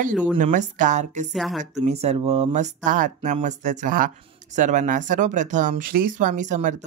Hello, नमस्कार. कसे आहात तुम्ही सर्व? मस्त आहात ना? मस्तच राहा. सर्वांना सर्वप्रथम श्री स्वामी समर्थ.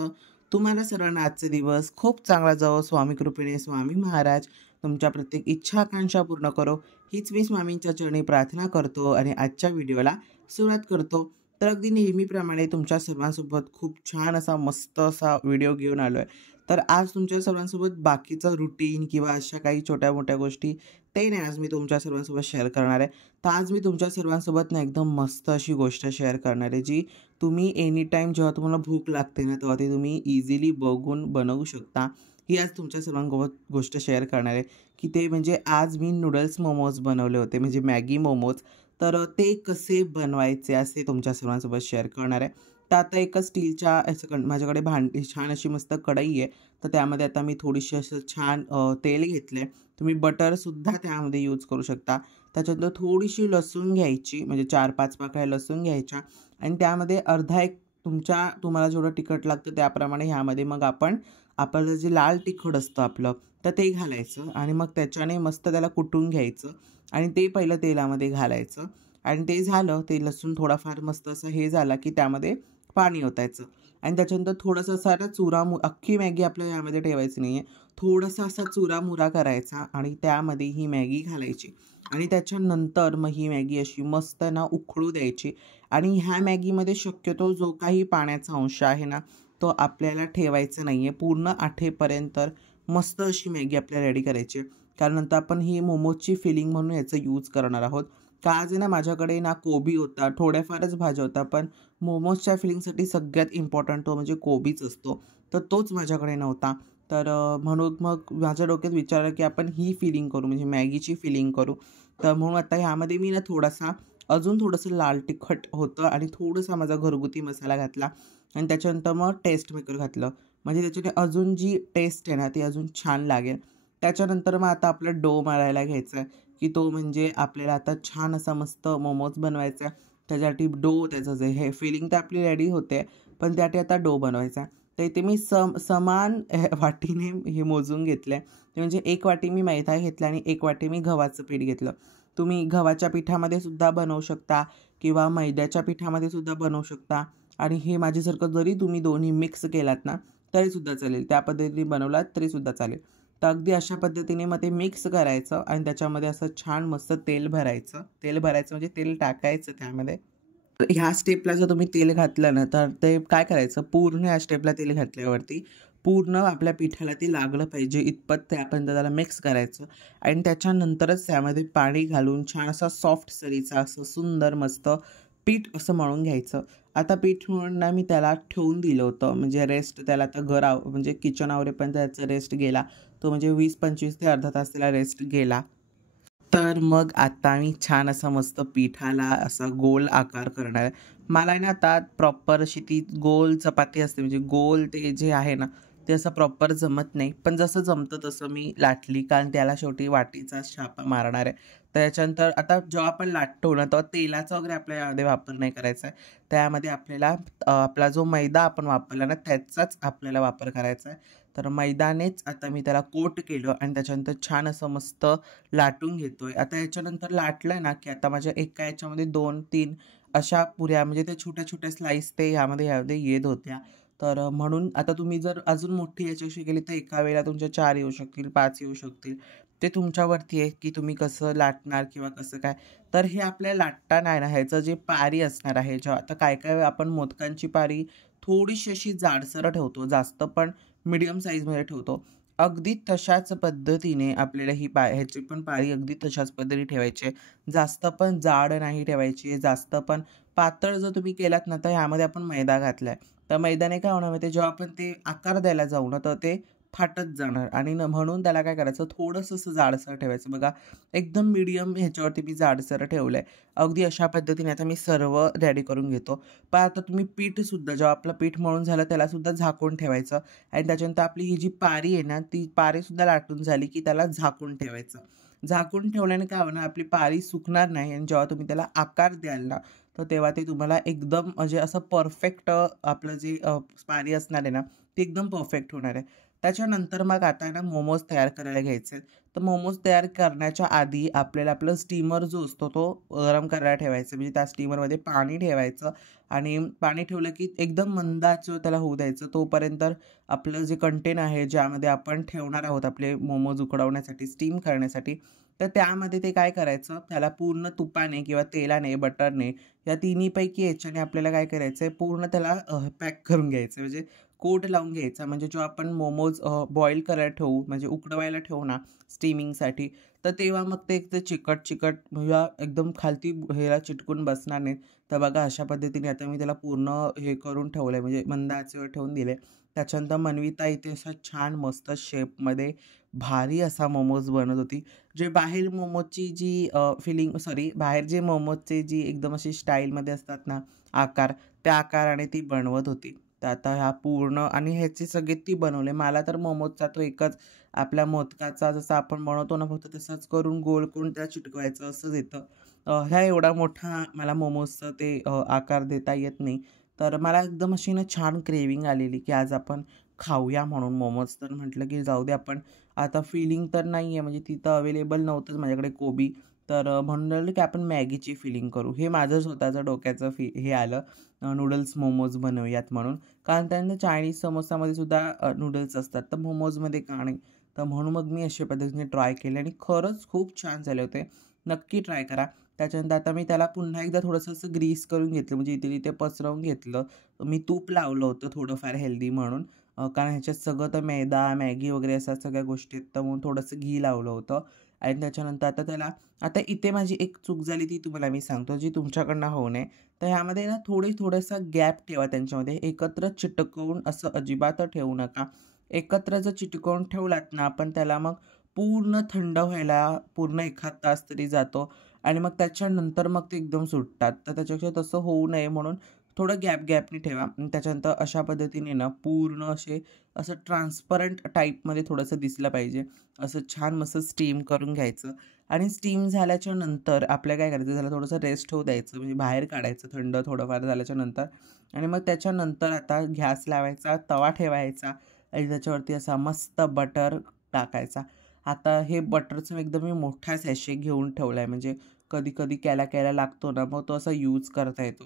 तुम्हाला सर्वांना आजचे दिवस खूप चांगला जावो. स्वामी कृपेने स्वामी महाराज तुमच्या प्रत्येक इच्छा आकांक्षा पूर्ण करो. हीच मी स्वामींच्या चरणी प्रार्थना करतो आणि आजच्या व्हिडिओला सुरुवात करतो. तर अगदी नेहमीप्रमाणे तुमच्या सर्वांसोबत खूप छान असा मस्त असा व्हिडिओ घेऊन आलो आहे. तर आज तुमच्या सर्वांसोबत बाकीचं रुटीन किंवा अशा काही छोट्या-मोठ्या गोष्टी ते नाही आज मी तुमच्या सर्वांसोबत शेअर करणार आहे. तर आज मी तुमच्या सर्वांसोबत ना एकदम मस्त अशी गोष्ट शेअर करणार आहे, जी तुम्ही एनी टाईम जेव्हा तुम्हाला भूक लागते ना, तेव्हा ती तुम्ही इझिली बघून बनवू शकता. ही आज तुमच्या सर्वांसोबत गोष्ट शेअर करणार आहे, की ते म्हणजे आज मी नूडल्स मोमोज बनवले होते, म्हणजे मॅगी मोमोज. तर ते कसे बनवायचे असे तुमच्या सर्वांसोबत शेअर करणार आहे. तर आता एका स्टीलच्या माझ्याकडे छान अशी मस्त कढई आहे. तर त्यामध्ये आता मी थोडीशी असं छान तेल घेतलं आहे. तुम्ही बटरसुद्धा त्यामध्ये यूज करू शकता. त्याच्यानंतर थोडीशी लसूण घ्यायची, म्हणजे 4-5 पाकळ्या लसूण घ्यायच्या आणि त्यामध्ये अर्धा एक तुम्हाला जेवढं तिखट लागतं त्याप्रमाणे ह्यामध्ये मग आपण आपलं जे लाल तिखट असतं आपलं, तर ते घालायचं आणि मग त्याच्याने मस्त त्याला कुटून घ्यायचं आणि ते पहिलं तेलामध्ये घालायचं आणि ते झालं, ते लसूण थोडाफार मस्त असं हे झाला, की त्यामध्ये पाणी ओतायचं आणि त्याच्यानंतर थोडंसं असा ना अख्खी मॅगी आपल्याला यामध्ये ठेवायची नाही आहे. थोडासा असा चुरामुरा करायचा आणि त्यामध्ये ही मॅगी घालायची आणि त्याच्यानंतर मग ही मॅगी अशी मस्त ना उकळू द्यायची आणि ह्या मॅगीमध्ये शक्यतो जो काही पाण्याचा अंश आहे ना, तो आपल्याला ठेवायचा नाही आहे. पूर्ण आठेपर्यंत मस्त अशी मॅगी आपल्याला रेडी करायची आहे. कारण नंतर आपण ही मोमोजची फिलिंग म्हणून याचा यूज करणार आहोत. का आज आहे ना माझ्याकडे ना कोबी होता, थोड्याफारच भाज्या होत्या, पण मोमोजच्या फिलिंगसाठी सगळ्यात इम्पॉर्टंट तो म्हणजे कोबीच असतो. तर तोच माझ्याकडे नव्हता. तर म्हणून मग माझ्या डोक्यात विचार आला, की आपण ही फिलिंग करू, म्हणजे मॅगीची फिलिंग करू. तर म्हणून आता ह्यामध्ये मी ना अजून थोडंसं लाल तिखट होतं आणि थोडासा माझा घरगुती मसाला घातला आणि त्याच्यानंतर मग टेस्ट मेकर घातलं. म्हणजे त्याच्याने अजून जी टेस्ट आहे ना, ती अजून छान लागेल. त्याच्यानंतर मग आता आपला डो मळायला घ्यायचा आहे, की तो म्हणजे आपल्याला आता छान असा मस्त मोमोज बनवायचा आहे. त्याच्यासाठी डो त्याचं जे हे फिलिंग तर आपली रेडी होते, पण त्यासाठी आता डो बनवायचा. तर इथे मी समान वाटीने हे मोजून घेतलं आहे. ते म्हणजे 1 वाटी मी मैदा घेतला आणि 1 वाटी मी गव्हाचं पीठ घेतलं. तुम्ही गव्हाच्या पिठामध्ये सुद्धा बनवू शकता किंवा मैद्याच्या पिठामध्ये सुद्धा बनवू शकता आणि हे माझ्यासारखं जरी तुम्ही दोन्ही मिक्स केलात ना, तरीसुद्धा चालेल. त्या पद्धतीने बनवलात तरीसुद्धा चालेल. तर अगदी अशा पद्धतीने मग ते मिक्स करायचं आणि त्याच्यामध्ये असं छान मस्त तेल भरायचं. तेल भरायचं म्हणजे तेल टाकायचं त्यामध्ये. तर ह्या स्टेपला जर तुम्ही तेल घातलं ना, तर ते काय करायचं, पूर्ण ह्या स्टेपला तेल घातल्यावरती पूर्ण आपल्या पिठाला ते लागलं पाहिजे इतपत ते आपण त्याला मिक्स करायचं आणि त्याच्यानंतरच त्यामध्ये पाणी घालून छान असा सॉफ्ट सरीचा असं सुंदर मस्त पीठ असं मळून घ्यायचं. आता पीठ मळून ना मी त्याला ठेवून दिलं होतं, म्हणजे रेस्ट त्याला आता म्हणजे किचन आवरेपर्यंत त्याचा रेस्ट गेला. तो म्हणजे 20-25 ते अर्धा तास त्याला रेस्ट गेला. तर मग आता मी छान असा मस्त पिठाला असा गोल आकार करणार आहे. मला आहे ना आता प्रॉपर अशी ती गोल चपाती असते, म्हणजे गोल ते जे आहे ना, ते असं प्रॉपर जमत नाही. पण जसं जमतं तसं मी लाटली, कारण त्याला शेवटी वाटीचा छापा मारणार आहे. त्याच्यानंतर आता जेव्हा आपण लाटतो ना, तेव्हा तेलाचा वगैरे आपल्या यामध्ये वापर नाही करायचा आहे. त्यामध्ये आपल्याला आपला जो मैदा आपण वापरला ना, त्याचाच आपल्याला वापर करायचा आहे. तर मैदानेच आता मी त्याला कोट केलं आणि त्याच्यानंतर छान असं मस्त लाटून घेतोय. आता याच्यानंतर लाटलं ना, की आता माझ्या एका याच्यामध्ये 2-3 अशा पुऱ्या, म्हणजे त्या छोट्या-छोट्या स्लाईस ते ह्यामध्ये येत होत्या. तर म्हणून आता तुम्ही जर अजून मोठी याच्याशी केली तर एका वेळेला तुमच्या 4 येऊ शकतील, 5 येऊ शकतील. ते तुमच्यावरती आहे, की तुम्ही कसं लाटणार किंवा कसं काय. तर हे आपल्याला लाटताना आहे ना, ह्याचं जे पारी असणार आहे, आता काय-काय वेळा आपण मोदकांची पारी थोडीशी अशी जाडसर ठेवतो, जास्त पण मीडियम साईजमध्ये ठेवतो. अगदी तशाच पद्धतीने आपल्याला ह्याची पण पारी अगदी तशाच पद्धतीने ठेवायची आहे. जास्त पण जाड नाही ठेवायची आहे, जास्त पण पातळ जर तुम्ही केलात ना, तर ह्यामध्ये आपण मैदा घातलाय. तर मैद्याने काय होणार माहिती आहे, जेव्हा आपण ते आकार द्यायला जाऊ ना, तर ते फाटत जाणार आणि म्हणून त्याला काय करायचं, थोडंसं असं जाडसर ठेवायचं. बघा, एकदम मीडियम ह्याच्यावरती मी जाडसर ठेवलं आहे. अगदी अशा पद्धतीने आता मी सर्व रेडी करून घेतो. पण आता तुम्ही पीठसुद्धा जेव्हा आपलं पीठ मळून झालं त्यालासुद्धा झाकून ठेवायचं आणि त्याच्यानंतर आपली ही जी पारी आहे ना, ती पारीसुद्धा लाटून झाली, की त्याला झाकून ठेवायचं. झाकून ठेवल्याने काय होणार, आपली पारी सुकणार नाही आणि जेव्हा तुम्ही त्याला आकार द्याल ना, तर तेव्हा ते तुम्हाला एकदम म्हणजे असं परफेक्ट आपलं जे पारी असणार आहे ना, ती एकदम परफेक्ट होणार आहे. त्याच्यानंतर मग आता ना मोमोज तयार करायला घ्यायचे आहेत. तर मोमोज तयार करण्याच्या आधी आपल्याला आपलं स्टीमर जो असतो तो गरम करायला ठेवायचा. म्हणजे त्या स्टीमरमध्ये पाणी ठेवायचं आणि पाणी ठेवलं की एकदम मंद आचेवर त्याला होऊ द्यायचं. तोपर्यंत आपलं जे कंटेनर आहे ज्यामध्ये आपण ठेवणार आहोत आपले मोमोज उकडवण्यासाठी, स्टीम करण्यासाठी, तर त्यामध्ये ते काय करायचं, त्याला पूर्ण तुपाने किंवा तेलाने, बटरने या तिन्हीपैकी याच्याने आपल्याला काय करायचं आहे, पूर्ण त्याला पॅक करून घ्यायचं. म्हणजे कोट लावून घ्यायचा. म्हणजे जो आपण मोमोज बॉईल करायला ठेवू, म्हणजे उकडवायला ठेवू ना स्टीमिंगसाठी, तर तेव्हा मग ते एक ते चिकट-चिकट म्हणजे एकदम खालती ह्याला चिटकून बसणार नाहीत. तर बघा अशा पद्धतीने आता मी त्याला पूर्ण हे करून ठेवलं आहे, म्हणजे मंद आचेवर ठेवून दिले. त्याच्यानंतर मन्विता इथे असा छान मस्त शेपमध्ये भारी असा मोमोज बनवत होती. जे बाहेर मोमोजची जी फिलिंग सॉरी बाहेर जे मोमोजचे जी एकदम अशी स्टाईलमध्ये असतात ना आकार, त्या आकाराने ती बनवत होती. तर आता ह्या पूर्ण आणि ह्याचे सगळे ती बनवले. मला तर मोमोजचा तो एकच आपल्या मोदकाचा जसा आपण बनवतो ना फक्त तसंच करून गोल करून त्याला चिटकवायचं असंच येतं. ह्या एवढा मोठा मला मोमोजचं ते आकार देता येत नाही. तर मला एकदम अशी ना छान क्रेव्हिंग आलेली, की आज आपण खाऊया म्हणून मोमोज. तर म्हटलं की जाऊ दे आपण आता फिलिंग तर नाही आहे म्हणजे तिथं अवेलेबल नव्हतंच माझ्याकडे कोबी. तर म्हणून ठरवलं की आपण मॅगीची फिलिंग करू. हे माझं स्वतःचं डोक्याचं हे आलं नूडल्स मोमोज बनवूयात म्हणून. कारण त्यांना चायनीज समोसामध्ये सुद्धा नूडल्स असतात. तर मोमोजमध्ये का नाही? तर म्हणून मग मी अशा पद्धतीने ट्राय केले आणि खरंच खूप छान झाले होते. नक्की ट्राय करा. त्याच्यानंतर आता मी त्याला पुन्हा एकदा थोडंसं असं ग्रीस करून घेतलं म्हणजे इथे-तिथे पसरवून घेतलं. मी तूप लावलं होतं थोडंफार हेल्दी म्हणून. कारण ह्याच्यात सगळं तर मैदा, मॅगी वगैरे अशा सगळ्या गोष्टी आहेत. तर म्हणून थोडंसं घी लावलं होतं आणि त्याच्यानंतर आता त्याला आता इथे माझी एक चूक झाली ती तुम्हाला मी सांगतो, जी तुमच्याकडनं होऊ नये. तर ह्यामध्ये ना थोडासा गॅप ठेवा त्यांच्यामध्ये. एकत्र चिटकवून असं अजिबात ठेवू नका. एकत्र जर चिटकवून ठेवलात ना आपण त्याला मग पूर्ण थंड व्हायला पूर्ण 1 तास तरी जातो आणि मग त्याच्यानंतर मग ते एकदम सुटतात. तर त्याच्यापेक्षा तसं होऊ नये म्हणून थोडं गॅपनी ठेवा. आणि त्याच्यानंतर अशा पद्धतीने ना पूर्ण असं ट्रान्सपरंट टाईपमध्ये थोडंसं दिसलं पाहिजे. असं छान मस्त स्टीम करून घ्यायचं आणि स्टीम झाल्याच्या नंतर आपल्याला काय करायचं त्याला थोडंसं रेस्ट होऊ द्यायचं म्हणजे बाहेर काढायचं थंड थोडंफार झाल्याच्या नंतर आणि मग त्याच्यानंतर आता गॅस लावायचा, तवा ठेवायचा आणि त्याच्यावरती असा मस्त बटर टाकायचा. आता हे बटरचं एकदम मी मोठा सॅशे घेऊन ठेवला आहे म्हणजे कधी-कधी क्याला लागतो ना, मग तो असा यूज करता येतो.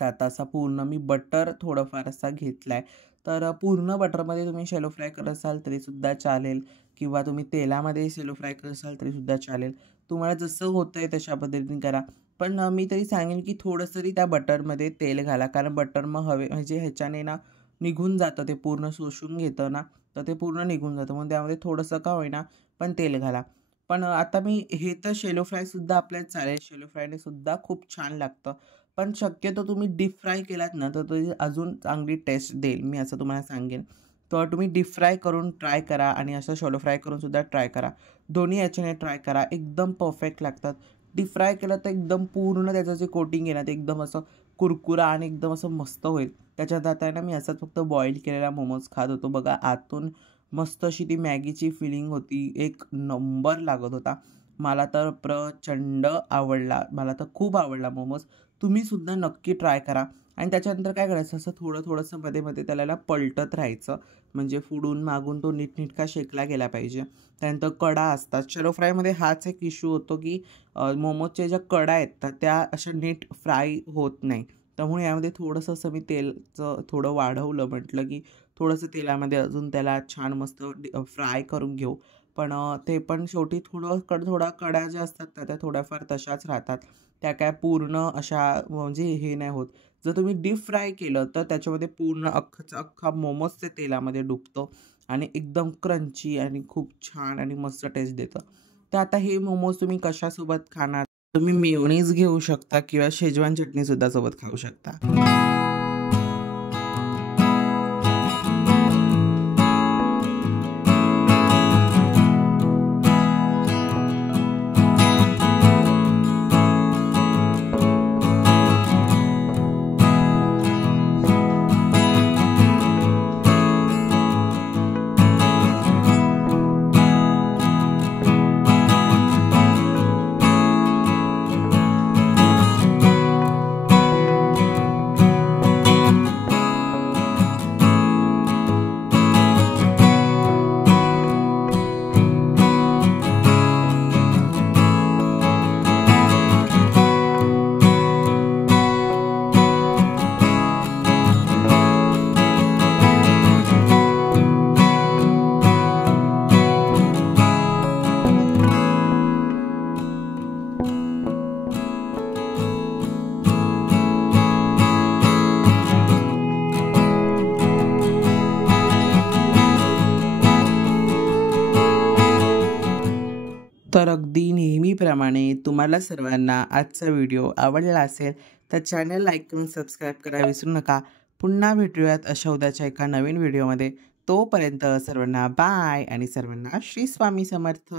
तर आता असा पूर्ण मी बटर थोडंफार असा घेतला आहे. तर पूर्ण बटरमध्ये तुम्ही शॅलो फ्राय करत असाल तरीसुद्धा चालेल किंवा तुम्ही तेलामध्ये शॅलो फ्राय करत असाल तरीसुद्धा चालेल. तुम्हाला जसं होतंय तशा पद्धतीने करा. पण मी तरी सांगेन की थोडंसं तरी त्या बटरमध्ये तेल घाला. कारण बटर मग म्हणजे ह्याच्याने ना निघून जातं ते पूर्ण शोषून घेतं ना, तर ते पूर्ण निघून जातं. मग त्यामध्ये थोडंसं का होईना पण तेल घाला. पण आता मी हे तर शॅलो फ्रायसुद्धा आपल्याला चालेल. शॅलो फ्रायने सुद्धा खूप छान लागतं. पण शक्यतो तुम्ही डीप फ्राय केलात ना, तर ते अजून चांगली टेस्ट देईल. मी असं तुम्हाला सांगेन. तर तुम्ही डीप फ्राय करून ट्राय करा आणि असं शॅलो फ्राय करून सुद्धा ट्राय करा. दोन्ही याच्याने ट्राय करा. एकदम परफेक्ट लागतात. डीप फ्राय केलं तर एकदम पूर्ण त्याचं जे कोटिंग आहे ना, ते एकदम असं कुरकुरा आणि एकदम असं मस्त होईल. त्याच्यात आता आहे ना, मी असाच फक्त बॉईल केलेला मोमोज खात होतो. बघा आतून मस्त अशी ती मॅगीची फिलिंग होती. एक नंबर लागत होता. मला तर प्रचंड आवडला. मला तर खूप आवडला मोमोज. तुम्हीसुद्धा नक्की ट्राय करा आणि त्याच्यानंतर काय करायचं असं थोडंसं मध्ये-मध्ये त्याला ना पलटत राहायचं. म्हणजे पुढून मागून तो नीटनेटका शेकला गेला पाहिजे. त्यानंतर कडा असतात. शॅलो फ्रायमध्ये हाच एक इश्यू होतो, की मोमोजच्या ज्या कडा आहेत तर त्या अशा नीट फ्राय होत नाही. त्यामुळे यामध्ये थोडंसं असं मी तेलचं थोडं वाढवलं. म्हटलं की थोडंसं तेलामध्ये अजून त्याला छान मस्त फ्राय करून घेऊ. पण ते पण शेवटी थोडा कडा ज्या असतात ना, त्या थोड्याफार तशाच राहतात. त्या काय पूर्ण अशा म्हणजे हे नाही होत. जर तुम्ही डीप फ्राय केलं तर त्याच्यामध्ये पूर्ण अख्खाच्या अख्खा मोमोज ते तेलामध्ये डुबतो आणि एकदम क्रंची आणि खूप छान आणि मस्त टेस्ट देतं. तर आता हे मोमोज तुम्ही कशासोबत खाणार? तुम्ही मेयोनीज घेऊ शकता किंवा शेजवान चटणीसुद्धा सोबत खाऊ शकता. तर अगदी नेहमीप्रमाणे तुम्हाला सर्वांना आजचा व्हिडिओ आवडला असेल तर चॅनल लाईक करून सबस्क्राईब करायला विसरू नका. पुन्हा भेटूयात अशा उद्याच्या एका नवीन व्हिडिओमध्ये. तोपर्यंत सर्वांना बाय आणि सर्वांना श्री स्वामी समर्थ.